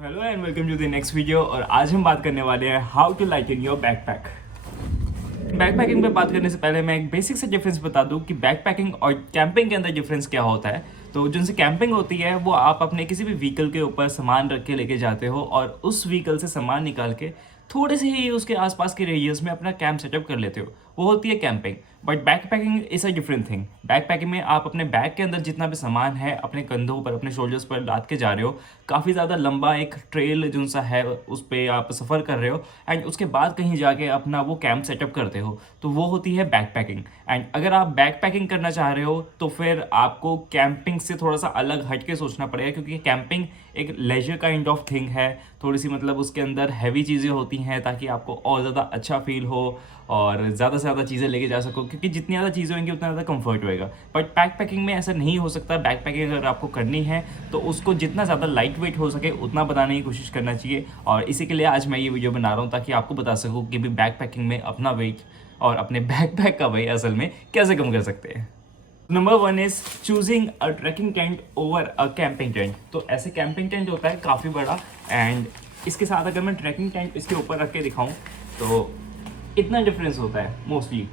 Hello and welcome to the next video. और आज हम बात करने वाले हैं how to lighten your backpack. Backpacking पे बात करने से पहले मैं एक बेसिक सा डिफरेंस बता दूं कि बैकपैकिंग और कैंपिंग के अंदर डिफरेंस क्या होता है। तो जिनसे कैंपिंग होती है वो आप अपने किसी भी व्हीकल के ऊपर सामान रख के लेके जाते हो और उस व्हीकल से सामान निकाल के थोड़े से ही उसके आसपास के रेडियस में अपना कैंप सेटअप कर लेते हो, वो होती है camping. But backpacking is a different thing. Backpacking में आप अपने बैग के अंदर जितना भी सामान है अपने कंधों पर, अपने शोल्डर्स पर लाद के जा रहे हो। काफ़ी ज़्यादा लंबा एक ट्रेल जो सा है उस पर आप सफ़र कर रहे हो एंड उसके बाद कहीं जाके अपना वो कैंप सेटअप करते हो, तो वो होती है बैकपैकिंग। एंड अगर आप बैकपैकिंग करना चाह रहे हो तो फिर आपको कैंपिंग से थोड़ा सा अलग हट के सोचना पड़ेगा, क्योंकि कैंपिंग एक लेजर काइंड ऑफ थिंग है। थोड़ी सी मतलब उसके अंदर हैवी चीज़ें होती हैं ताकि आपको और ज़्यादा अच्छा फील हो और ज़्यादा से ज़्यादा चीज़ें लेके जा सको, क्योंकि जितनी ज़्यादा चीज़ें होंगी उतना ज़्यादा कंफर्ट होएगा। बट बैकपैकिंग में ऐसा नहीं हो सकता। बैकपैकिंग अगर आपको करनी है तो उसको जितना ज़्यादा लाइट वेट हो सके उतना बनाने की कोशिश करना चाहिए। और इसी के लिए आज मैं ये वीडियो बना रहा हूँ ताकि आपको बता सकूँ कि भी बैकपैकिंग में अपना वेट और अपने बैकपैक का वेट असल में कैसे कम कर सकते हैं। Number 1 is choosing a trekking tent over a camping tent. तो ऐसे कैंपिंग टेंट होता है काफ़ी बड़ा एंड इसके साथ अगर मैं ट्रैकिंग टेंट इसके ऊपर रख के दिखाऊं तो इतना डिफरेंस होता है मोस्टली।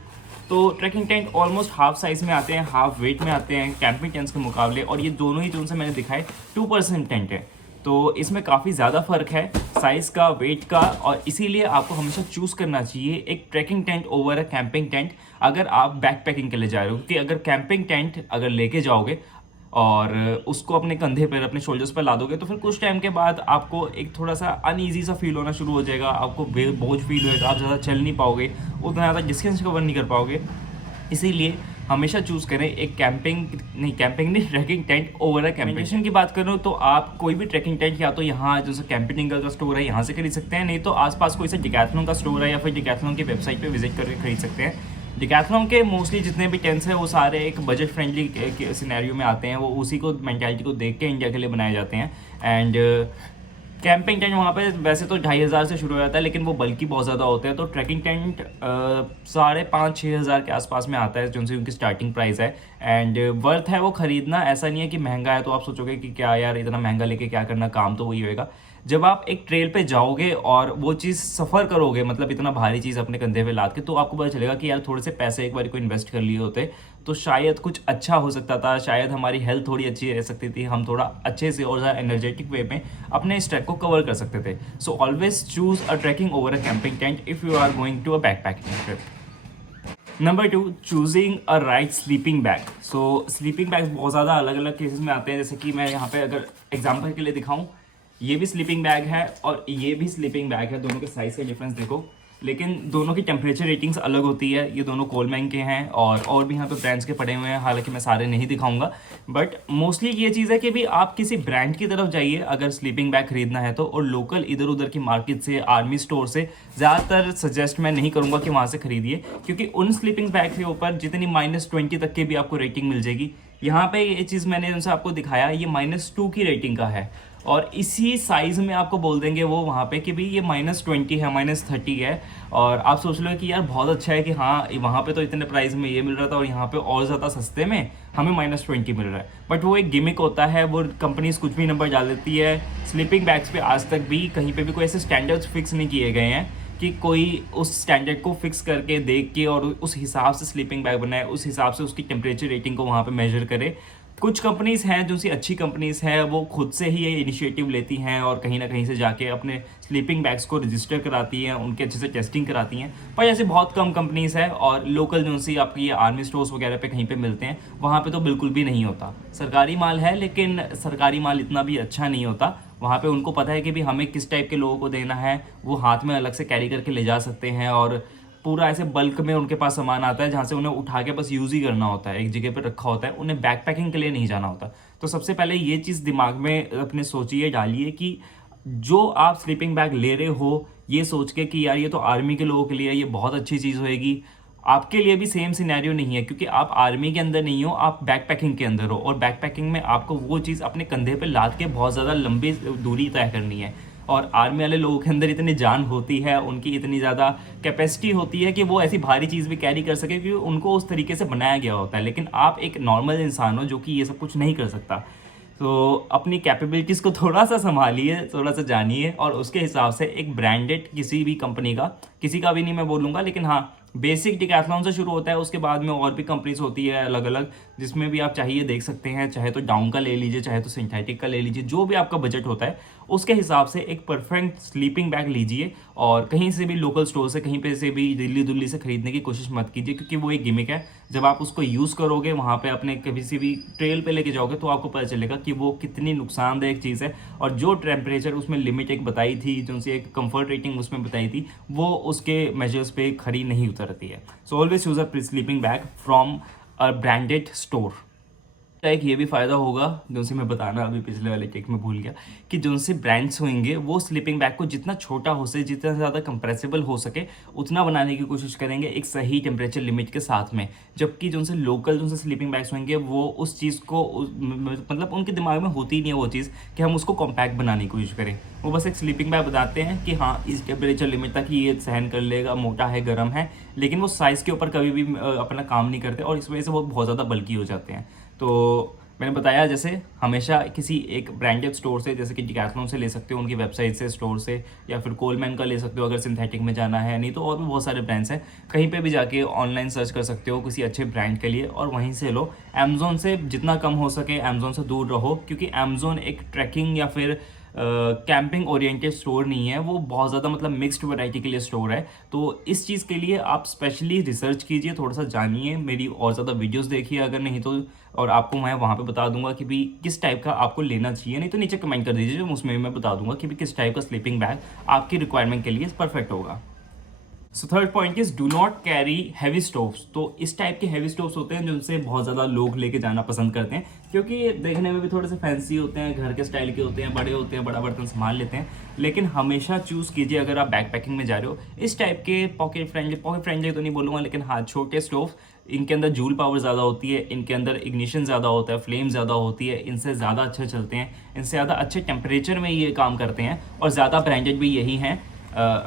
तो trekking tent almost half size में आते हैं, हाफ वेट में आते हैं कैंपिंग टेंट्स के मुकाबले। और ये दोनों ही जो उनसे मैंने दिखाए 2% टेंट है, तो इसमें काफ़ी ज़्यादा फ़र्क है साइज़ का, वेट का। और इसीलिए आपको हमेशा चूज़ करना चाहिए एक trekking tent over a camping tent अगर आप बैक पैकिंग के लिए जा रहे हो। क्योंकि अगर कैंपिंग टेंट अगर लेके जाओगे और उसको अपने कंधे पर, अपने शोल्डर्स पर लादोगे तो फिर कुछ टाइम के बाद आपको एक थोड़ा सा अनईजी सा फील होना शुरू हो जाएगा। आपको बोझ फील होएगा, आप ज़्यादा चल नहीं पाओगे, उतना ज़्यादा डिस्टेंस कवर नहीं कर पाओगे। इसीलिए हमेशा चूज़ करें एक कैंपिंग नहीं trekking tent over a camping की बात करूँ तो आप कोई भी ट्रैकिंग टेंट या तो यहाँ जैसे कैंपिंग का स्टोर है यहाँ से खरीद सकते हैं, नहीं तो आसपास कोई सा डिकैथलॉन का स्टोर है या फिर डिकैथलॉन की वेबसाइट पे विजिट करके खरीद सकते हैं। डिकैथलॉन के मोस्टली जितने भी टेंट्स हैं वो सारे एक बजट फ्रेंडली सिनेरियो में आते हैं, वो उसी को मेंटालिटी को देख के इंडिया के लिए बनाए जाते हैं। एंड कैंपिंग टेंट वहाँ पे वैसे तो 2,500 से शुरू हो जाता है, लेकिन वो बल्कि बहुत ज़्यादा होते हैं। तो ट्रैकिंग टेंट 5,500-6,000 के आसपास में आता है जो उनकी स्टार्टिंग प्राइस है। एंड वर्थ है वो ख़रीदना, ऐसा नहीं है कि महंगा है तो आप सोचोगे कि क्या यार इतना महंगा लेके क्या करना, काम तो वही होएगा। जब आप एक ट्रेल पे जाओगे और वो चीज़ सफ़र करोगे, मतलब इतना भारी चीज़ अपने कंधे पे लाद के, तो आपको पता चलेगा कि यार थोड़े से पैसे एक बार को इन्वेस्ट कर लिए होते तो शायद कुछ अच्छा हो सकता था, शायद हमारी हेल्थ थोड़ी अच्छी रह सकती थी, हम थोड़ा अच्छे से और ज़्यादा एनर्जेटिक वे में अपने इस ट्रैक को कवर कर सकते थे। So always choose a trekking over a camping tent if you are going to a backpacking trip. Number 2, choosing a right sleeping bag. So sleeping bags बहुत ज़्यादा अलग अलग केसेस में आते हैं। जैसे कि मैं यहाँ पे अगर एग्जांपल के लिए दिखाऊँ, ये भी स्लीपिंग बैग है और ये भी स्लीपिंग बैग है। दोनों के साइज़ का डिफरेंस देखो, लेकिन दोनों की टेम्परेचर रेटिंग्स अलग होती है। ये दोनों कोलमैन के हैं और भी यहाँ पे ब्रांड्स के पड़े हुए हैं, हालांकि मैं सारे नहीं दिखाऊंगा। बट मोस्टली ये चीज़ है कि भी आप किसी ब्रांड की तरफ जाइए अगर स्लीपिंग बैग खरीदना है तो, और लोकल इधर उधर की मार्केट से, आर्मी स्टोर से ज़्यादातर सजेस्ट मैं नहीं करूँगा कि वहाँ से खरीदिए, क्योंकि उन स्लीपिंग बैग के ऊपर जितनी -20 तक की भी आपको रेटिंग मिल जाएगी। यहाँ पे ये चीज़ मैंने उनसे आपको दिखाया, ये -2 की रेटिंग का है और इसी साइज़ में आपको बोल देंगे वो वहाँ पे कि भाई ये -20 है, -30 है। और आप सोच लो कि यार बहुत अच्छा है कि हाँ वहाँ पे तो इतने प्राइस में ये मिल रहा था और यहाँ पे और ज़्यादा सस्ते में हमें -20 मिल रहा है। बट वो एक गिमिक होता है, वो कंपनीज कुछ भी नंबर डाल देती है। स्लीपिंग बैग्स पे आज तक भी कहीं पे भी कोई ऐसे स्टैंडर्ड्स फिक्स नहीं किए गए हैं कि कोई उस स्टैंडर्ड को फिक्स करके देख के और उस हिसाब से स्लीपिंग बैग बनाए, उस हिसाब से उसकी टेम्परेचर रेटिंग को वहाँ पे मेजर करे। कुछ कंपनीज़ हैं जो सी अच्छी कंपनीज़ हैं, वो खुद से ही ये इनिशिएटिव लेती हैं और कहीं ना कहीं से जाके अपने स्लीपिंग बैग्स को रजिस्टर कराती हैं, उनके अच्छे से टेस्टिंग कराती हैं। पर ऐसे बहुत कम कंपनीज़ है और लोकल जो सी आपकी ये आर्मी स्टोर्स वगैरह पे कहीं पे मिलते हैं, वहाँ पे तो बिल्कुल भी नहीं होता। सरकारी माल है, लेकिन सरकारी माल इतना भी अच्छा नहीं होता। वहाँ पे उनको पता है कि भी हमें किस टाइप के लोगों को देना है, वो हाथ में अलग से कैरी करके ले जा सकते हैं और पूरा ऐसे बल्क में उनके पास सामान आता है जहाँ से उन्हें उठा के बस यूज़ ही करना होता है, एक जगह पर रखा होता है, उन्हें बैक पैकिंग के लिए नहीं जाना होता। तो सबसे पहले ये चीज़ दिमाग में अपने सोचिए, डालिए कि जो आप स्लीपिंग बैग ले रहे हो ये सोच के कि यार ये तो आर्मी के लोगों के लिए ये बहुत अच्छी चीज़ होएगी, आपके लिए भी सेम सिनेरियो नहीं है, क्योंकि आप आर्मी के अंदर नहीं हो, आप बैक पैकिंग के अंदर हो। और बैक पैकिंग में आपको वो चीज़ अपने कंधे पे लाद के बहुत ज़्यादा लंबी दूरी तय करनी है। और आर्मी वाले लोगों के अंदर इतनी जान होती है, उनकी इतनी ज़्यादा कैपेसिटी होती है कि वो ऐसी भारी चीज़ भी कैरी कर सके, क्योंकि उनको उस तरीके से बनाया गया होता है। लेकिन आप एक नॉर्मल इंसान हो जो कि ये सब कुछ नहीं कर सकता। तो अपनी कैपेबिलिटीज़ को थोड़ा सा संभालिए, थोड़ा सा जानिए और उसके हिसाब से एक ब्रांडेड किसी भी कंपनी का, किसी का भी नहीं मैं बोलूँगा, लेकिन हाँ बेसिक डिकैथलॉन से शुरू होता है, उसके बाद में और भी कंपनीज होती है अलग अलग, जिसमें भी आप चाहिए देख सकते हैं, चाहे तो डाउन का ले लीजिए, चाहे तो सिंथेटिक का ले लीजिए, जो भी आपका बजट होता है उसके हिसाब से एक परफेक्ट स्लीपिंग बैग लीजिए। और कहीं से भी लोकल स्टोर से, कहीं पे से भी दिल्ली से खरीदने की कोशिश मत कीजिए, क्योंकि वो एक गिमिक है। जब आप उसको यूज़ करोगे वहाँ पे अपने कभी से भी ट्रेल पे लेके जाओगे तो आपको पता चलेगा कि वो कितनी नुकसानदायक चीज़ है। और जो टेम्परेचर उसमें लिमिट एक बताई थी, जो उनसे एक कंफर्ट रेटिंग उसमें बताई थी, वो उसके मेजर्स पे खरी नहीं उतरती है। So always use a sleeping bag from a branded store. एक ये भी फ़ायदा होगा जो उनसे मैं बताना अभी पिछले वाले टेक में भूल गया, कि जो उनसे ब्रांड्स होंगे वो स्लीपिंग बैग को जितना छोटा हो सके, जितना ज़्यादा कंप्रेसिबल हो सके उतना बनाने की कोशिश करेंगे एक सही टेम्परेचर लिमिट के साथ में। जबकि जो उनसे लोकल, जो उनसे स्लीपिंग बैग्स होंगे वो उस चीज़ को मतलब उनके दिमाग में होती ही नहीं है वो चीज़ कि हम उसको कॉम्पैक्ट बनाने की कोशिश करें। वो बस एक स्लीपिंग बैग बताते हैं कि हाँ इस टेम्परेचर लिमिट तक ही ये सहन कर लेगा, मोटा है, गर्म है, लेकिन वो साइज़ के ऊपर कभी भी अपना काम नहीं करते और इस वजह से वो बहुत ज़्यादा बल्की हो जाते हैं। तो मैंने बताया जैसे हमेशा किसी एक ब्रांडेड स्टोर से, जैसे कि डिकैथलॉन से ले सकते हो, उनकी वेबसाइट से, स्टोर से, या फिर कोलमैन का ले सकते हो अगर सिंथेटिक में जाना है। नहीं तो और भी बहुत सारे ब्रांड्स हैं, कहीं पे भी जाके ऑनलाइन सर्च कर सकते हो किसी अच्छे ब्रांड के लिए और वहीं से लो। अमेज़ोन से जितना कम हो सके अमेज़ोन से दूर रहो, क्योंकि अमेज़ोन एक ट्रैकिंग या फिर कैंपिंग ओरिएंटेड स्टोर नहीं है, वो बहुत ज़्यादा मतलब मिक्स्ड वैरायटी के लिए स्टोर है। तो इस चीज़ के लिए आप स्पेशली रिसर्च कीजिए, थोड़ा सा जानिए, मेरी और ज़्यादा वीडियोस देखिए अगर नहीं तो, और आपको मैं वहाँ पे बता दूंगा कि भी किस टाइप का आपको लेना चाहिए। नहीं तो नीचे कमेंट कर दीजिए, उसमें भी मैं बता दूंगा कि भी किस टाइप का स्लीपिंग बैग आपकी रिक्वायरमेंट के लिए परफेक्ट होगा। So third point is do not carry heavy stoves. तो इस टाइप के हैवी स्टोव्स होते हैं जिनसे बहुत ज़्यादा लोग लेके जाना पसंद करते हैं, क्योंकि ये देखने में भी थोड़े से फैंसी होते हैं, घर के स्टाइल के होते हैं, बड़े होते हैं, बड़ा बर्तन संभाल लेते हैं। लेकिन हमेशा चूज़ कीजिए अगर आप बैक पैकिंग में जा रहे हो इस टाइप के पॉकेट फ्रेंडली तो नहीं बोलूँगा, लेकिन हाँ छोटे स्टोव, इनके अंदर जूल पावर ज़्यादा होती है, इनके अंदर इग्निशन ज़्यादा होता है, फ्लेम ज़्यादा होती है, इनसे ज़्यादा अच्छे चलते हैं, इनसे ज़्यादा अच्छे टेम्परेचर में ये काम करते हैं और ज़्यादा ब्रांडेड भी यही हैं।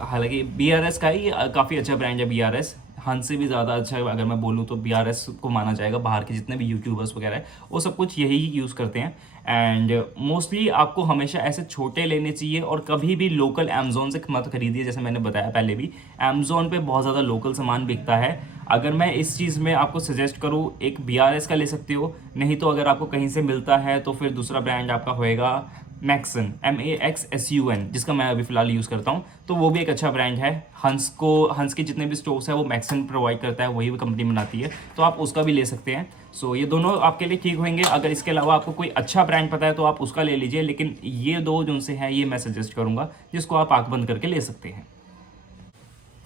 हालांकि BRS का ही काफ़ी अच्छा ब्रांड है, BRS हंस से भी ज़्यादा अच्छा है अगर मैं बोलूँ तो BRS को माना जाएगा। बाहर के जितने भी यूट्यूबर्स वगैरह है वो सब कुछ यही यूज़ करते हैं। एंड मोस्टली आपको हमेशा ऐसे छोटे लेने चाहिए और कभी भी लोकल अमेज़ोन से मत खरीदिए। जैसे मैंने बताया पहले भी, अमेज़ोन पे बहुत ज़्यादा लोकल सामान बिकता है। अगर मैं इस चीज़ में आपको सजेस्ट करूँ, एक BRS का ले सकते हो, नहीं तो अगर आपको कहीं से मिलता है तो फिर दूसरा ब्रांड आपका होएगा मैक्सन, MAXSUN, जिसका मैं अभी फ़िलहाल यूज़ करता हूँ। तो वो भी एक अच्छा ब्रांड है। हंस के जितने भी स्टोव्स है वो मैक्सन प्रोवाइड करता है, वही कंपनी बनाती है, तो आप उसका भी ले सकते हैं। सो ये दोनों आपके लिए ठीक होंगे। अगर इसके अलावा आपको कोई अच्छा ब्रांड पता है तो आप उसका ले लीजिए, लेकिन ये दो जो उनसे हैं ये मैं सजेस्ट करूँगा, जिसको आप आँख बंद करके ले सकते हैं।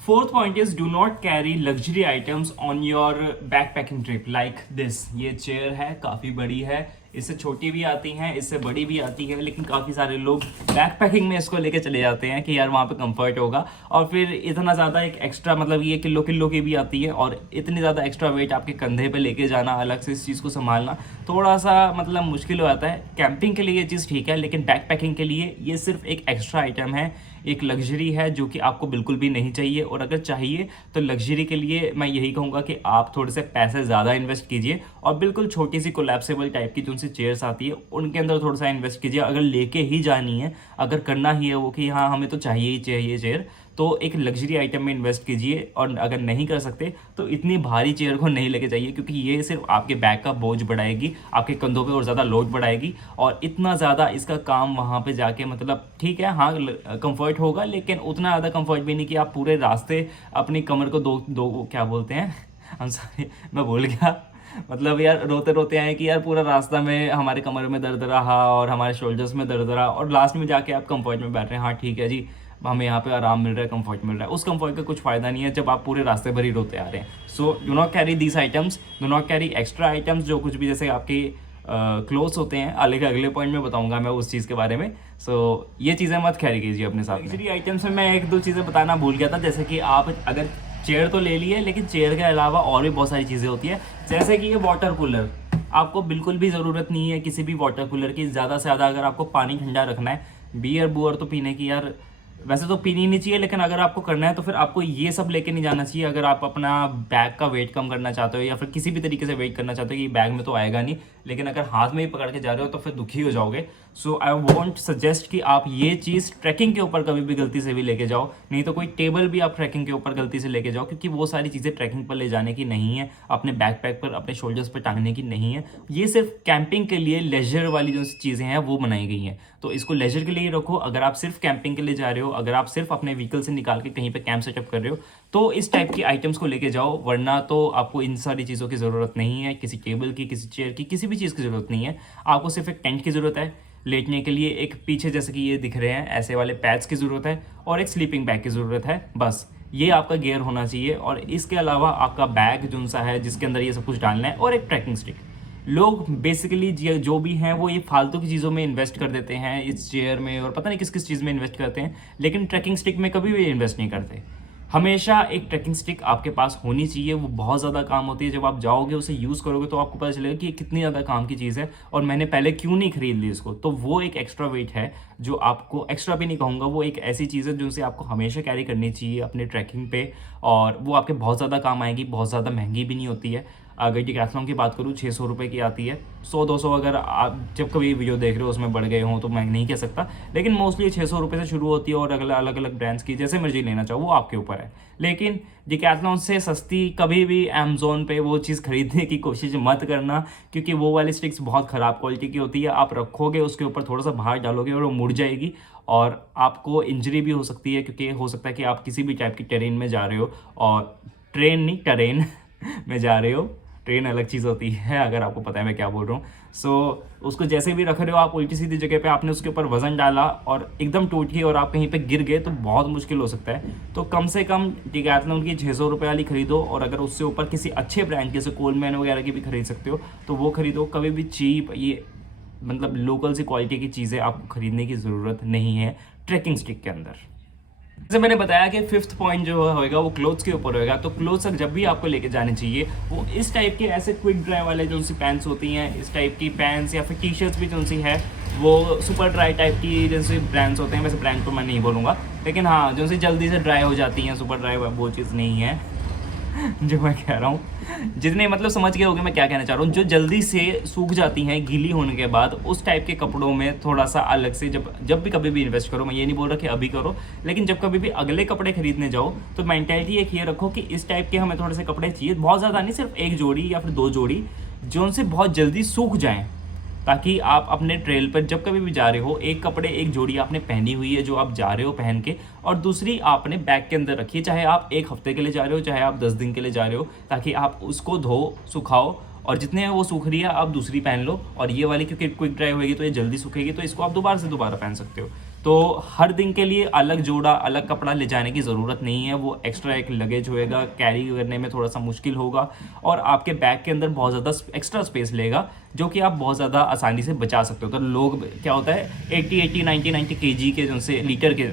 Fourth point is do not carry luxury items on your back packing trip like this. ये चेयर है, काफ़ी बड़ी है, इससे छोटी भी आती हैं, इससे बड़ी भी आती है, लेकिन काफ़ी सारे लोग बैक पैकिंग में इसको लेके चले जाते हैं कि यार वहाँ पे कंफर्ट होगा, और फिर इतना ज़्यादा एक एक्स्ट्रा, मतलब ये किलो की भी आती है और इतनी ज़्यादा एक्स्ट्रा वेट आपके कंधे पे लेके जाना, अलग से इस चीज़ को संभालना थोड़ा सा मतलब मुश्किल हो जाता है। कैंपिंग के लिए ये चीज़ ठीक है, लेकिन बैक पैकिंग के लिए ये सिर्फ एक एक्स्ट्रा आइटम है, एक लग्जरी है जो कि आपको बिल्कुल भी नहीं चाहिए। और अगर चाहिए तो लग्जरी के लिए मैं यही कहूँगा कि आप थोड़े से पैसे ज़्यादा इन्वेस्ट कीजिए और बिल्कुल छोटी सी कोलैप्सेबल टाइप की जो सी चेयर्स आती है उनके अंदर थोड़ा सा इन्वेस्ट कीजिए। अगर लेके ही जानी है, अगर करना ही है वो कि हाँ हमें तो चाहिए ही चाहिए चेयर, तो एक लग्जरी आइटम में इन्वेस्ट कीजिए। और अगर नहीं कर सकते तो इतनी भारी चेयर को नहीं लेके जाइए, क्योंकि ये सिर्फ आपके बैग का बोझ बढ़ाएगी, आपके कंधों पे और ज़्यादा लोड बढ़ाएगी, और इतना ज़्यादा इसका काम वहाँ पे जाके, मतलब ठीक है हाँ कंफर्ट होगा, लेकिन उतना ज़्यादा कंफर्ट भी नहीं कि आप पूरे रास्ते अपनी कमर को दो क्या बोलते हैं हम सॉरी मैं भूल गया, मतलब यार रोते रोते आए कि यार पूरा रास्ता में हमारे कमर में दर्द रहा और हमारे शोल्डर्स में दर्द रहा, और लास्ट में जाके आप कंफर्ट में बैठ रहे हैं। हाँ ठीक है जी, हमें यहाँ पे आराम मिल रहा है, कंफर्ट मिल रहा है, उस कंफर्ट का कुछ फ़ायदा नहीं है जब आप पूरे रास्ते भर ही रोते आ रहे हैं। So do not carry these items, do not carry extra items, जो कुछ भी जैसे आपके क्लोथ्स होते हैं। अगले पॉइंट में बताऊंगा मैं उस चीज़ के बारे में। सो ये चीज़ें मत कैरी कीजिए अपने साथ। एक्चुअली आइटम्स में मैं एक दो चीज़ें बताना भूल गया था, जैसे कि आप अगर चेयर तो ले लिए, लेकिन चेयर के अलावा और भी बहुत सारी चीज़ें होती है, जैसे कि ये वाटर कूलर। आपको बिल्कुल भी ज़रूरत नहीं है किसी भी वाटर कूलर की। ज़्यादा से ज़्यादा अगर आपको पानी ठंडा रखना है, बियर बुअर तो पीने की यार वैसे तो पीनी नहीं चाहिए, लेकिन अगर आपको करना है तो फिर आपको ये सब लेके नहीं जाना चाहिए। अगर आप अपना बैग का वेट कम करना चाहते हो या फिर किसी भी तरीके से वेट करना चाहते हो कि बैग में तो आएगा नहीं, लेकिन अगर हाथ में ही पकड़ के जा रहे हो तो फिर दुखी हो जाओगे। सो आई वॉन्ट सजेस्ट कि आप ये चीज़ ट्रैकिंग के ऊपर कभी भी गलती से भी लेके जाओ, नहीं तो कोई टेबल भी आप ट्रैकिंग के ऊपर गलती से लेके जाओ, क्योंकि वो सारी चीज़ें ट्रैकिंग पर ले जाने की नहीं है, अपने बैकपैक पर अपने शोल्डर्स पर टांगने की नहीं है। ये सिर्फ कैंपिंग के लिए लेजर वाली जो चीज़ें हैं वो बनाई गई हैं, तो इसको लेजर के लिए रखो। अगर आप सिर्फ कैंपिंग के लिए जा रहे हो, अगर आप सिर्फ अपने व्हीकल से निकाल के कहीं पे कैंप सेटअप कर रहे हो, तो इस टाइप की आइटम्स को लेके जाओ, वरना तो आपको इन सारी चीज़ों की ज़रूरत नहीं है। किसी टेबल की, किसी चेयर की, किसी भी चीज़ की ज़रूरत नहीं है। आपको सिर्फ एक टेंट की ज़रूरत है, लेटने के लिए एक पीछे जैसे कि ये दिख रहे हैं ऐसे वाले पैड्स की ज़रूरत है, और एक स्लीपिंग बैग की ज़रूरत है। बस ये आपका गियर होना चाहिए, और इसके अलावा आपका बैग जो सा है जिसके अंदर ये सब कुछ डालना है, और एक ट्रैकिंग स्टिक। लोग बेसिकली जो भी हैं वो ये फालतू की चीज़ों में इन्वेस्ट कर देते हैं, इस चेयर में और पता नहीं किस किस चीज़ में इन्वेस्ट करते हैं, लेकिन ट्रैकिंग स्टिक में कभी भी इन्वेस्ट नहीं करते। हमेशा एक ट्रैकिंग स्टिक आपके पास होनी चाहिए, वो बहुत ज़्यादा काम होती है। जब आप जाओगे उसे यूज़ करोगे तो आपको पता चलेगा कि ये कितनी ज़्यादा काम की चीज़ है, और मैंने पहले क्यों नहीं खरीद ली इसको। तो वो एक एक्स्ट्रा वेट है जो आपको, एक्स्ट्रा भी नहीं कहूँगा, वो एक ऐसी चीज़ है जिनसे आपको हमेशा कैरी करनी चाहिए अपने ट्रैकिंग पे, और वो आपके बहुत ज़्यादा काम आएगी। बहुत ज़्यादा महंगी भी नहीं होती है। अगर डिकैथलॉन की बात करूँ 600 रुपये की आती है। 100-200 अगर आप जब कभी वीडियो देख रहे हो उसमें बढ़ गए हों तो मैं नहीं कह सकता, लेकिन मोस्टली 600 रुपये से शुरू होती है, और अलग अलग ब्रांड्स की जैसे मर्जी लेना चाहो वो आपके ऊपर है। लेकिन डिकैथलॉन से सस्ती कभी भी अमेज़ॉन पे वो चीज़ खरीदने की कोशिश मत करना, क्योंकि वो वाली स्टिक्स बहुत ख़राब क्वालिटी की होती है। आप रखोगे उसके ऊपर थोड़ा सा भार डालोगे और वो मुड़ जाएगी, और आपको इंजरी भी हो सकती है, क्योंकि हो सकता है कि आप किसी भी टाइप की टेरेन में जा रहे हो, और ट्रेन नहीं टेरेन में जा रहे हो। ट्रेन अलग चीज़ होती है, अगर आपको पता है मैं क्या बोल रहा हूँ। सो उसको जैसे भी रख रहे हो आप, उल्टी सीधी जगह पे आपने उसके ऊपर वजन डाला और एकदम टूट गई और आप कहीं पे गिर गए तो बहुत मुश्किल हो सकता है। तो कम से कम डिकैथलॉन की 600 रुपये वाली खरीदो, और अगर उससे ऊपर किसी अच्छे ब्रांड के जैसे कोलमैन वगैरह की भी खरीद सकते हो तो वो खरीदो। कभी भी चीप, ये मतलब लोकल सी क्वालिटी की चीज़ें आपको खरीदने की ज़रूरत नहीं है ट्रैकिंग स्टिक के अंदर। जैसे मैंने बताया कि 5th पॉइंट जो होएगा वो क्लोथ्स के ऊपर होएगा। तो क्लोथ्स जब भी आपको लेके जाने चाहिए वो इस टाइप के ऐसे क्विक ड्राई वाले जो सी पैंट्स होती हैं, इस टाइप की पैंट्स, या फिर टी शर्ट्स भी जो सी है वो सुपर ड्राई टाइप की जैसे ब्रांड्स होते हैं। वैसे ब्रांड तो मैं नहीं बोलूँगा, लेकिन हाँ जो सी जल्दी से ड्राई हो जाती हैं, सुपर ड्राई वो चीज़ नहीं है जो मैं कह रहा हूँ। जितने मतलब समझ गए होंगे मैं क्या कहना चाह रहा हूँ, जो जल्दी से सूख जाती हैं गीली होने के बाद, उस टाइप के कपड़ों में थोड़ा सा अलग से जब भी कभी भी इन्वेस्ट करो। मैं ये नहीं बोल रहा कि अभी करो, लेकिन जब कभी भी अगले कपड़े खरीदने जाओ तो मेंटालिटी एक ये रखो कि इस टाइप के हमें थोड़े से कपड़े चाहिए, बहुत ज़्यादा नहीं, सिर्फ एक जोड़ी या फिर 2 जोड़ी, जो उनसे बहुत जल्दी सूख जाएँ, ताकि आप अपने ट्रेल पर जब कभी भी जा रहे हो, एक कपड़े एक जोड़ी आपने पहनी हुई है जो आप जा रहे हो पहन के, और दूसरी आपने बैग के अंदर रखी है, चाहे आप 1 हफ्ते के लिए जा रहे हो, चाहे आप 10 दिन के लिए जा रहे हो, ताकि आप उसको धो सुखाओ, और जितने वो सूख रही है आप दूसरी पहन लो। और ये वाली क्योंकि क्विक ड्राई होगी तो ये जल्दी सूखेगी, तो इसको आप दोबारा से दोबारा पहन सकते हो। तो हर दिन के लिए अलग जोड़ा, अलग कपड़ा ले जाने की ज़रूरत नहीं है। वो एक्स्ट्रा एक लगेज होएगा, कैरी करने में थोड़ा सा मुश्किल होगा, और आपके बैग के अंदर बहुत ज़्यादा एक्स्ट्रा स्पेस लेगा, जो कि आप बहुत ज़्यादा आसानी से बचा सकते हो। तो लोग क्या होता है 80 90 केजी के जो से लीटर के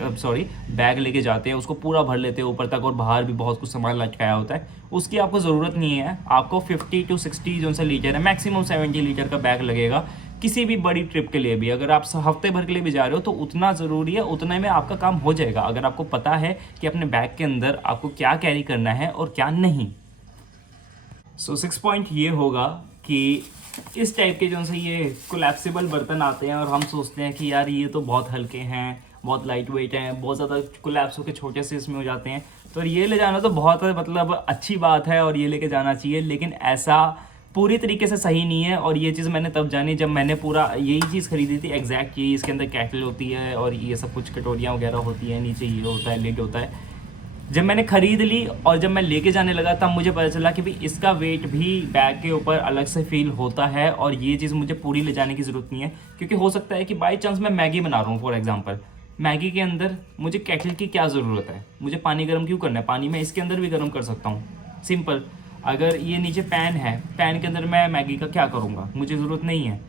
बैग लेके जाते हैं, उसको पूरा भर लेते हैं ऊपर तक, और बाहर भी बहुत कुछ सामान लटकाया होता है। उसकी आपको ज़रूरत नहीं है। आपको 50 to 60 जो सा लीटर है, मैक्सिमम 70 लीटर का बैग लगेगा किसी भी बड़ी ट्रिप के लिए भी। अगर आप हफ्ते भर के लिए भी जा रहे हो तो उतना ज़रूरी है, उतने में आपका काम हो जाएगा, अगर आपको पता है कि अपने बैग के अंदर आपको क्या कैरी करना है और क्या नहीं। सो 6 पॉइंट ये होगा कि इस टाइप के जो से ये कोलैप्सिबल बर्तन आते हैं, और हम सोचते हैं कि यार ये तो बहुत हल्के हैं, बहुत लाइट वेट हैं, बहुत ज़्यादा कोलैप्स होकर छोटे से इसमें हो जाते हैं, तो ये ले जाना तो बहुत मतलब अच्छी बात है और ये लेके जाना चाहिए, लेकिन ऐसा पूरी तरीके से सही नहीं है। और ये चीज़ मैंने तब जानी जब मैंने पूरा यही चीज़ खरीदी थी, एग्जैक्ट यही। इसके अंदर कैटल होती है और ये सब कुछ कटोरियाँ वगैरह होती हैं, नीचे ये होता है, लिड होता है। जब मैंने ख़रीद ली और जब मैं लेके जाने लगा तब मुझे पता चला कि भाई इसका वेट भी बैग के ऊपर अलग से फील होता है, और ये चीज़ मुझे पूरी ले जाने की ज़रूरत नहीं है। क्योंकि हो सकता है कि बाई चांस मैं मैगी बना रहा हूँ, फॉर एग्जांपल, मैगी के अंदर मुझे केटल की क्या ज़रूरत है, मुझे पानी गर्म क्यों करना है, पानी मैं इसके अंदर भी गर्म कर सकता हूँ, सिंपल। अगर ये नीचे पैन है, पैन के अंदर मैं मैगी का क्या करूँगा, मुझे ज़रूरत नहीं है।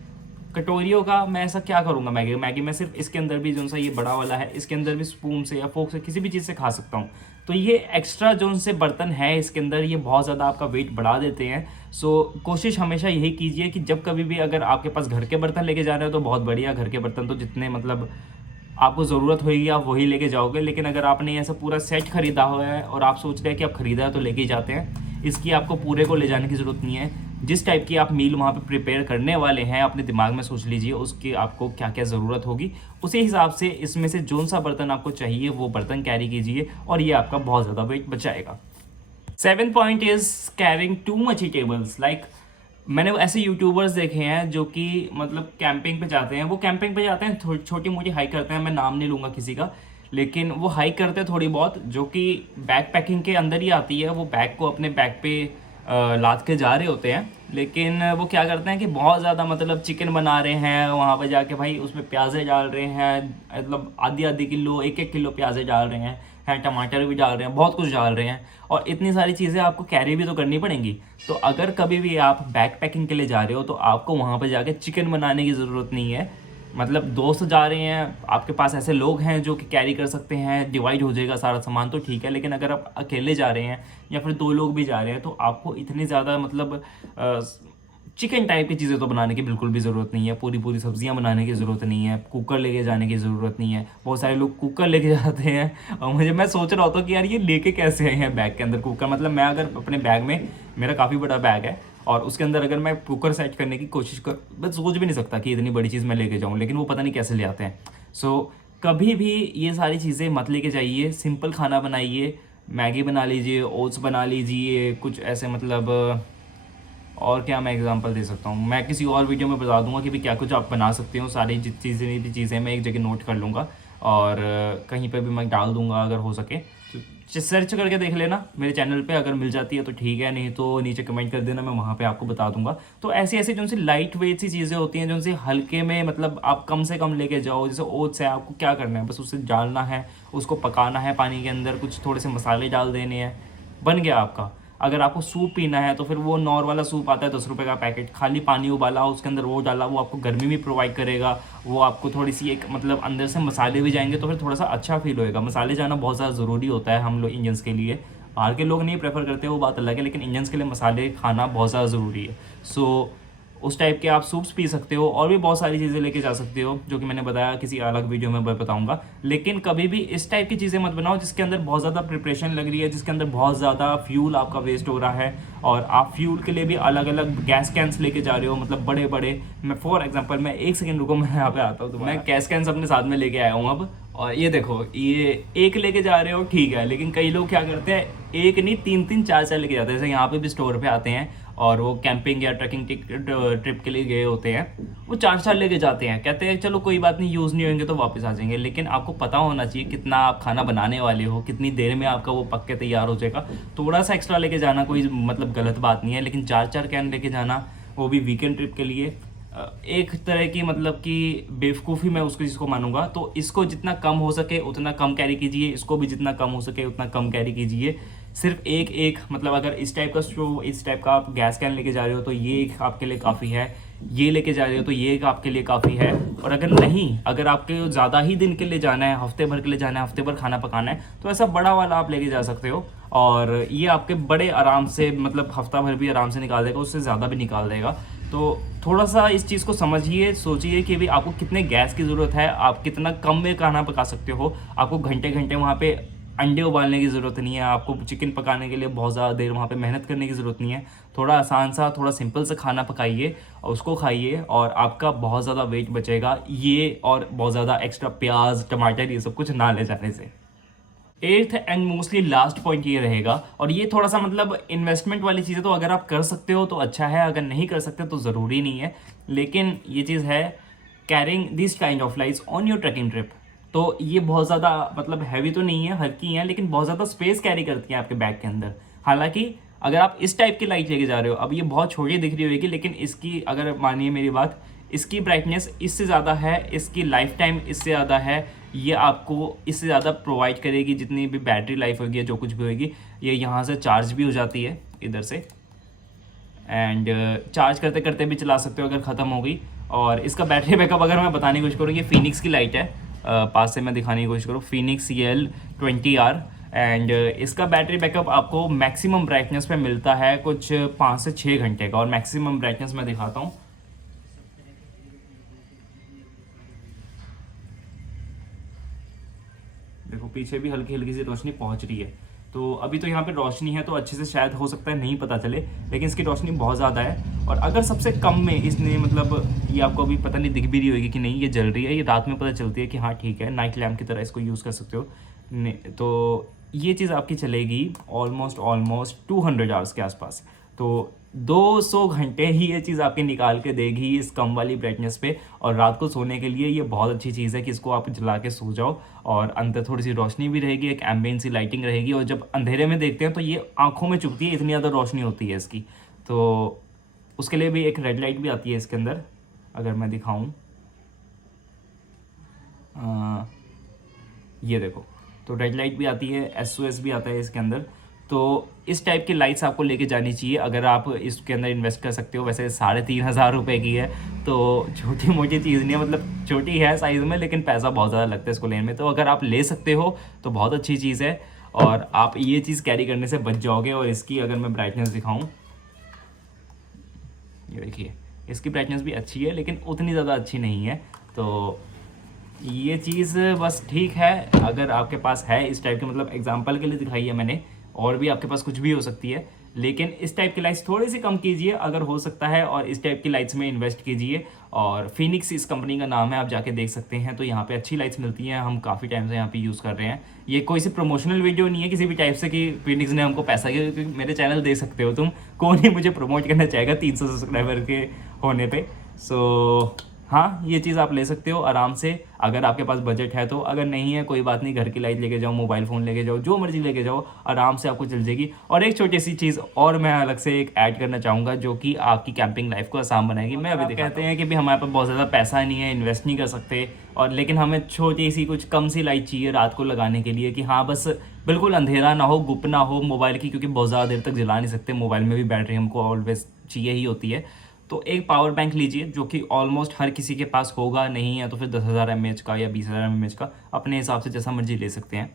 कटोरियों का मैं ऐसा क्या करूँगा, मैगी मैं सिर्फ इसके अंदर भी जो सा ये बड़ा वाला है, इसके अंदर भी स्पून से या फोक से किसी भी चीज़ से खा सकता हूँ। तो ये एक्स्ट्रा जो से बर्तन है इसके अंदर, ये बहुत ज़्यादा आपका वेट बढ़ा देते हैं। सो कोशिश हमेशा यही कीजिए कि जब कभी भी अगर आपके पास घर के बर्तन लेके जा रहे हो तो बहुत बढ़िया, घर के बर्तन तो जितने मतलब आपको ज़रूरत होगी आप वही लेके जाओगे। लेकिन अगर आपने ऐसा पूरा सेट खरीदा हुआ है और आप सोच रहे हैं कि आप खरीदा है तो लेके ही जाते हैं, इसकी आपको पूरे को ले जाने की ज़रूरत नहीं है। जिस टाइप की आप मील वहाँ पे प्रिपेयर करने वाले हैं अपने दिमाग में सोच लीजिए उसकी आपको क्या क्या ज़रूरत होगी, उसी हिसाब से इसमें से जो सा बर्तन आपको चाहिए वो बर्तन कैरी कीजिए और ये आपका बहुत ज़्यादा वेट बचाएगा। 7th point is carrying too much eatables. Like मैंने ऐसे यूट्यूबर्स देखे हैं जो कि मतलब कैंपिंग पे जाते हैं, वो कैंपिंग पे जाते हैं, छोटी मोटी हाइक करते हैं, मैं नाम नहीं लूँगा किसी का, लेकिन वो हाइक करते हैं थोड़ी बहुत जो कि बैक पैकिंग के अंदर ही आती है। वो बैग को अपने बैग पे लाद के जा रहे होते हैं, लेकिन वो क्या करते हैं कि बहुत ज़्यादा मतलब चिकन बना रहे हैं वहाँ पर जाके, भाई उसमें प्याज़े डाल रहे हैं, मतलब आधी किलो 1-1 किलो प्याज़े डाल रहे हैं, टमाटर भी डाल रहे हैं, बहुत कुछ डाल रहे हैं, और इतनी सारी चीज़ें आपको कैरी भी तो करनी पड़ेंगी। तो अगर कभी भी आप बैक पैकिंग के लिए जा रहे हो तो आपको वहाँ पर जाके चिकन बनाने की ज़रूरत नहीं है। मतलब दोस्त जा रहे हैं, आपके पास ऐसे लोग हैं जो कि कैरी कर सकते हैं, डिवाइड हो जाएगा सारा सामान तो ठीक है, लेकिन अगर आप अकेले जा रहे हैं या फिर 2 लोग भी जा रहे हैं तो आपको इतनी ज़्यादा मतलब चिकन टाइप की चीज़ें तो बनाने की बिल्कुल भी ज़रूरत नहीं है, पूरी सब्जियां बनाने की ज़रूरत नहीं है, कुकर लेके जाने की ज़रूरत नहीं है। बहुत सारे लोग कुकर लेके जाते हैं और मैं सोच रहा होता कि यार ये लेके कैसे आए हैं बैग के अंदर कुकर। मतलब मैं अगर अपने बैग में, मेरा काफ़ी बड़ा बैग है और उसके अंदर अगर मैं कुकर सेट करने की कोशिश कर, मैं सोच भी नहीं सकता कि इतनी बड़ी चीज़ मैं लेके जाऊँ, लेकिन वो पता नहीं कैसे ले आते हैं। सो कभी भी ये सारी चीज़ें मत लेके जाइए, सिंपल खाना बनाइए, मैगी बना लीजिए, ओट्स बना लीजिए, कुछ ऐसे मतलब और क्या मैं एग्जांपल दे सकता हूँ, मैं किसी और वीडियो में बता दूंगा कि भी क्या कुछ आप बना सकते हो। सारी जितनी भी चीज़ें मैं एक जगह नोट कर लूँगा और कहीं पे भी मैं डाल दूंगा अगर हो सके तो सर्च करके देख लेना मेरे चैनल पे, अगर मिल जाती है तो ठीक है, नहीं तो नीचे कमेंट कर देना, मैं वहाँ पे आपको बता दूंगा। तो ऐसी ऐसी जो सी लाइट वेट सी चीज़ें होती हैं, जो सी हल्के में मतलब आप कम से कम लेके जाओ, जैसे ओट्स है, आपको क्या करना है, बस उसे डालना है, उसको पकाना है पानी के अंदर, कुछ थोड़े से मसाले डाल देने हैं, बन गया आपका। अगर आपको सूप पीना है तो फिर वो नॉर वाला सूप आता है 10 रुपये का पैकेट, खाली पानी उबाला उसके अंदर वो डाला, वो आपको गर्मी भी प्रोवाइड करेगा, वो आपको थोड़ी सी एक मतलब अंदर से मसाले भी जाएंगे तो फिर थोड़ा सा अच्छा फील होएगा। मसाले जाना बहुत ज़्यादा ज़रूरी होता है हम लोग इंडियंस के लिए, बाहर के लोग नहीं प्रेफर करते वो बात अलग है, लेकिन इंडियंस के लिए मसाले खाना बहुत ज़्यादा ज़रूरी है। सो उस टाइप के आप सूप्स पी सकते हो और भी बहुत सारी चीज़ें लेके जा सकते हो जो कि मैंने बताया, किसी अलग वीडियो में बताऊंगा। लेकिन कभी भी इस टाइप की चीज़ें मत बनाओ जिसके अंदर बहुत ज़्यादा प्रिपरेशन लग रही है, जिसके अंदर बहुत ज़्यादा फ्यूल आपका वेस्ट हो रहा है और आप फ्यूल के लिए भी अलग अलग गैस कैंस लेके जा रहे हो, मतलब बड़े बड़े। मैं फॉर एग्जाम्पल, मैं 1 सेकेंड रुको, मैं यहाँ पे आता हूँ, तो मैं गैस कैंस अपने साथ में लेके आया हूँ अब। और ये देखो, ये एक लेके जा रहे हो ठीक है, लेकिन कई लोग क्या करते हैं, एक नहीं 3-3 4-4 लेके जाते हैं। जैसे यहाँ पे भी स्टोर पे आते हैं और वो कैंपिंग या ट्रैकिंग ट्रिप के लिए गए होते हैं, वो 4-4 लेके जाते हैं, कहते हैं चलो कोई बात नहीं, यूज़ नहीं होंगे तो वापस आ जाएंगे। लेकिन आपको पता होना चाहिए कितना आप खाना बनाने वाले हो, कितनी देर में आपका वो पक के तैयार हो जाएगा। थोड़ा सा एक्स्ट्रा लेके जाना कोई मतलब गलत बात नहीं है, लेकिन 4-4 कैन लेके जाना, वो भी वीकेंड ट्रिप के लिए, एक तरह की मतलब कि बेवकूफ़ी मैं उसको चीज़ को मानूंगा। तो इसको जितना कम हो सके उतना कम कैरी कीजिए, इसको भी जितना कम हो सके उतना कम कैरी कीजिए। सिर्फ एक मतलब अगर इस टाइप का स्टोव, इस टाइप का आप गैस कैन लेके जा रहे हो तो ये एक आपके लिए काफ़ी है, ये लेके जा रहे हो तो ये एक आपके लिए काफ़ी है। और अगर नहीं, अगर आपके ज़्यादा ही दिन के लिए जाना है, हफ्ते भर के लिए जाना है, हफ्ते भर खाना पकाना है, तो ऐसा बड़ा वाला आप लेके जा सकते हो और ये आपके बड़े आराम से मतलब हफ्ता भर भी आराम से निकाल देगा, उससे ज़्यादा भी निकाल देगा। तो थोड़ा सा इस चीज़ को समझिए, सोचिए कि भाई आपको कितने गैस की ज़रूरत है, आप कितना कम में खाना पका सकते हो। आपको घंटे घंटे वहाँ पे अंडे उबालने की ज़रूरत नहीं है, आपको चिकन पकाने के लिए बहुत ज़्यादा देर वहाँ पे मेहनत करने की ज़रूरत नहीं है। थोड़ा आसान सा, थोड़ा सिंपल सा खाना पकाइए और उसको खाइए और आपका बहुत ज़्यादा वेट बचेगा, ये और बहुत ज़्यादा एक्स्ट्रा प्याज टमाटर ये सब कुछ ना ले जाने से। 8th and mostly last point ये रहेगा, और ये थोड़ा सा मतलब इन्वेस्टमेंट वाली चीज़ें, तो अगर आप कर सकते हो तो अच्छा है, अगर नहीं कर सकते तो ज़रूरी नहीं है, लेकिन ये चीज़ है carrying this kind of lights on your trekking trip. तो ये बहुत ज़्यादा मतलब हैवी तो नहीं है, हल्की हैं, लेकिन बहुत ज़्यादा स्पेस कैरी करती हैं आपके बैग के अंदर। हालांकि अगर आप इस टाइप की लाइट लेके जा रहे हो, अब ये बहुत छोटी दिख रही होगी, लेकिन इसकी अगर मानिए मेरी बात, इसकी ब्राइटनेस इससे ज़्यादा है, इसकी लाइफ टाइम इससे ज़्यादा है, ये आपको इससे ज़्यादा प्रोवाइड करेगी, जितनी भी बैटरी लाइफ होगी या जो कुछ भी होगी, ये यहाँ से चार्ज भी हो जाती है इधर से, एंड चार्ज करते करते भी चला सकते हो अगर ख़त्म हो गई। और इसका बैटरी बैकअप अगर मैं बताने की कोशिश करूँ, ये फिनिक्स की लाइट है, पास से मैं दिखाने की कोशिश करूँ, फिनिक्स CL20R, एंड इसका बैटरी बैकअप आपको मैक्सिमम ब्राइटनेस पे मिलता है कुछ 5 से 6 घंटे का। और मैक्सिमम ब्राइटनेस मैं दिखाता हूँ, देखो पीछे भी हल्की हल्की सी रोशनी पहुंच रही है। तो अभी तो यहाँ पे रोशनी है तो अच्छे से शायद हो सकता है नहीं पता चले, लेकिन इसकी रोशनी बहुत ज़्यादा है और अगर सबसे कम में इसने मतलब ये आपको अभी पता नहीं दिख भी रही होगी कि नहीं ये जल रही है, ये रात में पता चलती है कि हाँ ठीक है, नाइट लैम्प की तरह इसको यूज़ कर सकते हो। तो ये चीज़ आपकी चलेगी ऑलमोस्ट 200 आवर्स के आसपास। तो 200 घंटे ही ये चीज़ आपके निकाल के देगी इस कम वाली ब्राइटनेस पे। और रात को सोने के लिए ये बहुत अच्छी चीज़ है कि इसको आप जला के सो जाओ और अंदर थोड़ी सी रोशनी भी रहेगी, एक एम्बियंस सी लाइटिंग रहेगी। और जब अंधेरे में देखते हैं तो ये आंखों में चुभती है, इतनी ज़्यादा रोशनी होती है इसकी। तो उसके लिए भी एक रेड लाइट भी आती है इसके अंदर, अगर मैं दिखाऊँ, ये देखो, तो रेड लाइट भी आती है, SOS भी आता है इसके अंदर। तो इस टाइप की लाइट्स आपको लेके जानी चाहिए अगर आप इसके अंदर इन्वेस्ट कर सकते हो। वैसे 3500 रुपये की है, तो छोटी मोटी चीज़ नहीं है, मतलब छोटी है साइज़ में, लेकिन पैसा बहुत ज़्यादा लगता है इसको लेने में। तो अगर आप ले सकते हो तो बहुत अच्छी चीज़ है और आप ये चीज़ कैरी करने से बच जाओगे। और इसकी अगर मैं ब्राइटनेस दिखाऊँ, ये देखिए, इसकी ब्राइटनेस भी अच्छी है लेकिन उतनी ज़्यादा अच्छी नहीं है। तो ये चीज़ बस ठीक है अगर आपके पास है इस टाइप की, मतलब एग्जांपल के लिए दिखाई है मैंने, और भी आपके पास कुछ भी हो सकती है। लेकिन इस टाइप की लाइट्स थोड़ी सी कम कीजिए अगर हो सकता है, और इस टाइप की लाइट्स में इन्वेस्ट कीजिए। और फिनिक्स इस कंपनी का नाम है, आप जाके देख सकते हैं। तो यहाँ पे अच्छी लाइट्स मिलती हैं, हम काफ़ी टाइम से यहाँ पे यूज़ कर रहे हैं। ये कोई सी प्रमोशनल वीडियो नहीं है किसी भी टाइप से कि फिनिक्स ने हमको पैसा किया, क्योंकि मेरे चैनल देख सकते हो तुम, कौन ही मुझे प्रमोट करना चाहेगा 300 सब्सक्राइबर के होने पर। सो हाँ, ये चीज़ आप ले सकते हो आराम से अगर आपके पास बजट है तो। अगर नहीं है कोई बात नहीं, घर की लाइट लेके जाओ, मोबाइल फ़ोन लेके जाओ, जो मर्जी लेके जाओ, आराम से आपको चल जाएगी। और एक छोटी सी चीज़ और मैं अलग से एक ऐड करना चाहूँगा जो कि आपकी कैंपिंग लाइफ को आसान बनाएगी। मैं अभी कहते हैं कि भी हमारे पास बहुत ज़्यादा पैसा नहीं है, इन्वेस्ट नहीं कर सकते, और लेकिन हमें छोटी सी कुछ कम सी लाइट चाहिए रात को लगाने के लिए, कि हाँ बस बिल्कुल अंधेरा ना हो, गुप ना हो मोबाइल की, क्योंकि बहुत ज़्यादा देर तक जला नहीं सकते, मोबाइल में भी बैटरी हमको ऑलवेज चाहिए ही होती है। तो एक पावर बैंक लीजिए जो कि ऑलमोस्ट हर किसी के पास होगा, नहीं है तो फिर 10,000 mAh का या 20,000 mAh का, अपने हिसाब से जैसा मर्जी ले सकते हैं।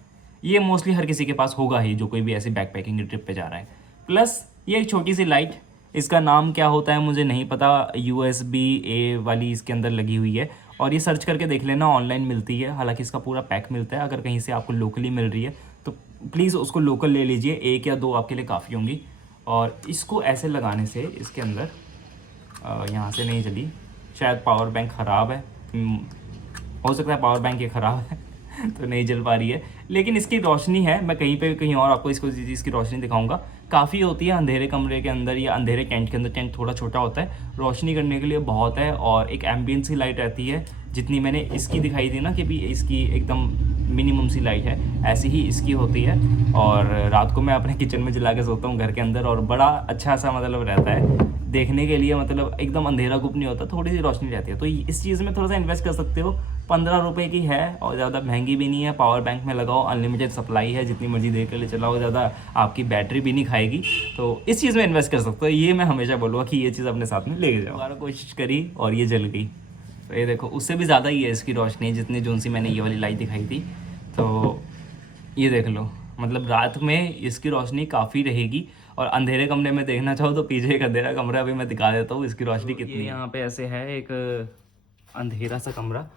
ये मोस्टली हर किसी के पास होगा ही जो कोई भी ऐसी बैक पैकिंग ट्रिप पे जा रहा है। प्लस ये एक छोटी सी लाइट, इसका नाम क्या होता है मुझे नहीं पता, USB-A वाली इसके अंदर लगी हुई है, और ये सर्च करके देख लेना, ऑनलाइन मिलती है। हालांकि इसका पूरा पैक मिलता है, अगर कहीं से आपको लोकली मिल रही है तो प्लीज़ उसको लोकल ले लीजिए, 1 या 2 आपके लिए काफ़ी होंगी। और इसको ऐसे लगाने से इसके अंदर यहाँ से नहीं चली, शायद पावर बैंक ख़राब है, हो सकता है पावर बैंक ये ख़राब है तो नहीं जल पा रही है, लेकिन इसकी रोशनी है। मैं कहीं और आपको इसकी रोशनी दिखाऊंगा, काफ़ी होती है अंधेरे कमरे के अंदर या अंधेरे टेंट के अंदर। टेंट थोड़ा छोटा होता है, रोशनी करने के लिए बहुत है, और एक एम्बियंस की लाइट रहती है जितनी मैंने इसकी दिखाई थी ना कि भी इसकी एकदम मिनिमम सी लाइट है, ऐसी ही इसकी होती है। और रात को मैं अपने किचन में जला के सोता हूँ घर के अंदर, और बड़ा अच्छा सा मतलब रहता है देखने के लिए, मतलब एकदम अंधेरा गुप नहीं होता, थोड़ी सी रोशनी रहती है। तो इस चीज़ में थोड़ा सा इन्वेस्ट कर सकते हो, 15 रुपये की है और ज़्यादा महंगी भी नहीं है। पावर बैंक में लगाओ, अनलिमिटेड सप्लाई है, जितनी मर्जी देर के लिए चलाओ, ज़्यादा आपकी बैटरी भी नहीं खाएगी। तो इस चीज़ में इन्वेस्ट कर सकते हो। ये मैं हमेशा बोलूँगा कि ये चीज़ अपने साथ में लेके जाओ। दोबारा कोशिश करी और ये जल गई, तो ये देखो उससे भी ज़्यादा ही है इसकी रोशनी जितनी जो सी मैंने ये वाली लाइट दिखाई थी। तो ये देख लो, मतलब रात में इसकी रोशनी काफ़ी रहेगी। और अंधेरे कमरे में देखना चाहो तो पीछे एक अंधेरा कमरा अभी मैं दिखा देता हूँ, इसकी रोशनी कितनी। यहाँ पे ऐसे है एक अंधेरा सा कमरा,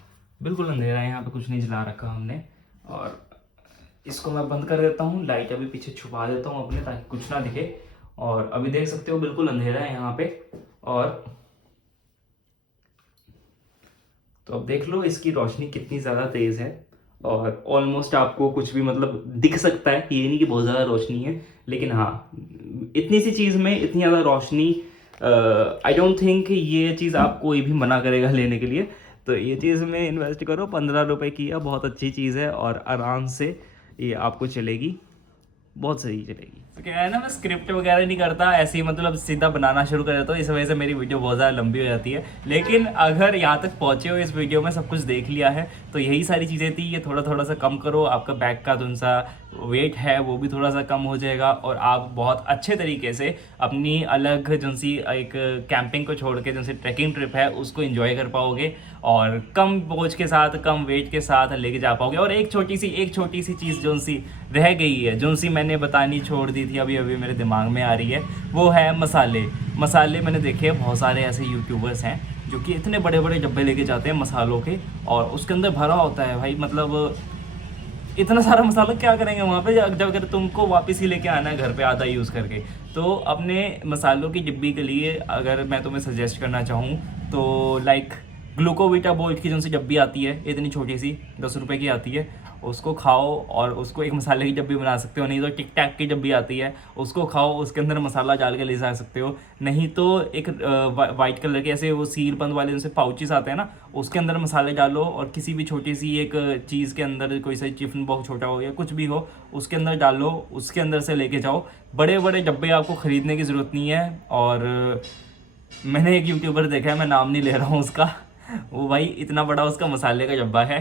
बिल्कुल अंधेरा है, यहाँ पे कुछ नहीं जला रखा हमने। और इसको मैं बंद कर देता हूँ, लाइट अभी पीछे छुपा देता हूँ अपने, ताकि कुछ ना दिखे। और अभी देख सकते हो बिल्कुल अंधेरा है यहाँ पे। और तो अब देख लो इसकी रोशनी कितनी ज़्यादा तेज़ है, और ऑलमोस्ट आपको कुछ भी मतलब दिख सकता है, ये नहीं कि बहुत ज़्यादा रोशनी है, लेकिन हाँ इतनी सी चीज़ में इतनी ज़्यादा रोशनी, आई डोंट थिंक ये चीज़ आप कोई भी मना करेगा लेने के लिए। तो ये चीज़ में इन्वेस्ट करो, 15 रुपये की है, बहुत अच्छी चीज़ है, और आराम से ये आपको चलेगी, बहुत सही चलेगी। तो क्या है ना, मैं स्क्रिप्ट वगैरह नहीं करता, ऐसे ही मतलब सीधा बनाना शुरू कर देता हूँ, इस वजह से मेरी वीडियो बहुत ज़्यादा लंबी हो जाती है। लेकिन अगर यहाँ तक पहुँचे हो इस वीडियो में, सब कुछ देख लिया है, तो यही सारी चीज़ें थी। ये थोड़ा सा कम करो, आपका बैग का जो सा वेट है वो भी थोड़ा सा कम हो जाएगा, और आप बहुत अच्छे तरीके से अपनी अलग जो सी एक कैंपिंग को छोड़ के जो सी ट्रैकिंग ट्रिप है उसको एंजॉय कर पाओगे, और कम बोझ के साथ, कम वेट के साथ लेके जा पाओगे। और एक छोटी सी चीज़ जो सी रह गई है, जो सी मैंने बतानी छोड़ दी थी, अभी मेरे दिमाग में आ रही है, वो है मसाले। मैंने देखे बहुत सारे ऐसे यूट्यूबर्स हैं जो कि इतने बड़े बड़े डब्बे लेके जाते हैं मसालों के, और उसके अंदर भरा होता है भाई, मतलब इतना सारा मसाला क्या करेंगे वहाँ पे, जब अगर तुमको वापस ही लेके आना है घर पे आधा यूज़ करके। तो अपने मसालों की डिब्बी के लिए अगर मैं तुम्हें सजेस्ट करना चाहूँ तो लाइक ग्लूकोवीटा बोल्ट की जो सी डब्बी आती है, इतनी छोटी सी 10 रुपये की आती है, उसको खाओ और उसको एक मसाले की डब्बी बना सकते हो। नहीं तो टिक टैक की डब्बी आती है, उसको खाओ, उसके अंदर मसाला डाल के ले जा सकते हो। नहीं तो एक वाइट कलर के ऐसे वो सील बंद वाले जैसे पाउचेस आते हैं ना, उसके अंदर मसाले डालो और किसी भी छोटी सी एक चीज़ के अंदर, कोई सा टिफिन बॉक्स छोटा हो या कुछ भी हो, उसके अंदर डालो, उसके अंदर से लेके जाओ। बड़े बड़े डब्बे आपको ख़रीदने की ज़रूरत नहीं है। और मैंने एक यूट्यूबर देखा है, मैं नाम नहीं ले रहा हूँ उसका, वो भाई इतना बड़ा उसका मसाले का डब्बा है,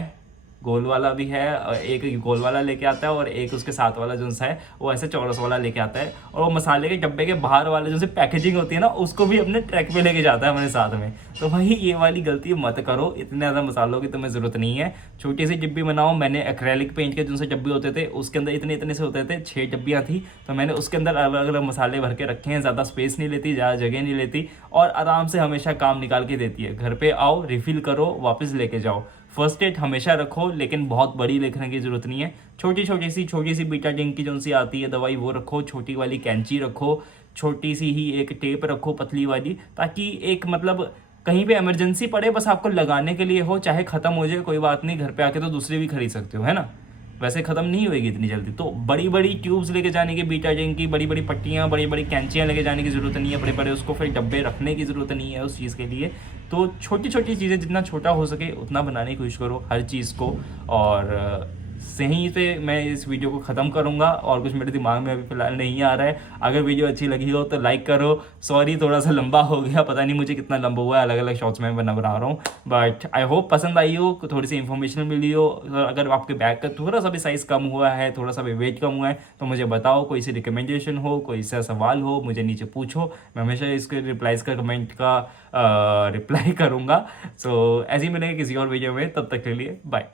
गोल वाला भी है, एक गोल वाला लेके आता है और एक उसके साथ वाला जो सा है वो ऐसे चौरस वाला लेके आता है। और वो मसाले के डब्बे के बाहर वाले जो से पैकेजिंग होती है ना, उसको भी अपने ट्रैक पे लेके जाता है अपने साथ में। तो भाई ये वाली गलती मत करो, इतने ज़्यादा मसालों की तुम्हें ज़रूरत नहीं है। छोटी सी डिब्बी बनाओ। मैंने एक्रेलिक पेंट के जो से डब्बे होते थे उसके अंदर इतने इतने से होते थे, 6 डब्बियाँ थी, तो मैंने उसके अंदर अलग अलग मसाले भर के रखे हैं। ज़्यादा स्पेस नहीं लेती, ज़्यादा जगह नहीं लेती और आराम से हमेशा काम निकाल के देती है। घर पे आओ, रिफ़िल करो, वापस लेके जाओ। फर्स्ट एड हमेशा रखो, लेकिन बहुत बड़ी लिखने की ज़रूरत नहीं है। छोटी सी बीटाडीन की जो सी आती है दवाई वो रखो, छोटी वाली कैंची रखो, छोटी सी ही एक टेप रखो पतली वाली, ताकि एक मतलब कहीं पे इमरजेंसी पड़े बस आपको लगाने के लिए हो। चाहे ख़त्म हो जाए कोई बात नहीं, घर पे आके तो दूसरी भी खरीद सकते हो, है ना। वैसे ख़त्म नहीं होएगी इतनी जल्दी। तो बड़ी बड़ी ट्यूब्स लेके जाने की, बीटाडीन की बड़ी बड़ी पट्टियाँ, बड़ी बड़ी कैंचियाँ लेके जाने की ज़रूरत नहीं है। बड़े बड़े उसको फिर डब्बे रखने की ज़रूरत नहीं है उस चीज़ के लिए। तो छोटी छोटी चीज़ें जितना छोटा हो सके उतना बनाने की कोशिश करो हर चीज़ को। और सही पे मैं इस वीडियो को ख़त्म करूँगा, और कुछ मेरे दिमाग में अभी फ़िलहाल नहीं आ रहा है। अगर वीडियो अच्छी लगी हो तो लाइक करो। सॉरी थोड़ा सा लंबा हो गया, पता नहीं मुझे कितना लंबा हुआ है, अलग अलग शॉर्ट्स में बना रहा हूँ। बट आई होप पसंद आई हो, थोड़ी सी इन्फॉर्मेशन मिली हो। अगर आपके बैग का थोड़ा सा भी साइज़ कम हुआ है, थोड़ा सा भी वेट कम हुआ है, तो मुझे बताओ। कोई सी रिकमेंडेशन हो, कोई सा सवाल हो, मुझे नीचे पूछो। मैं हमेशा इसके रिप्लाइज़ का, कमेंट का रिप्लाई करूँगा। सो ऐसे ही मिलेंगे किसी और वीडियो में, तब तक के लिए बाय।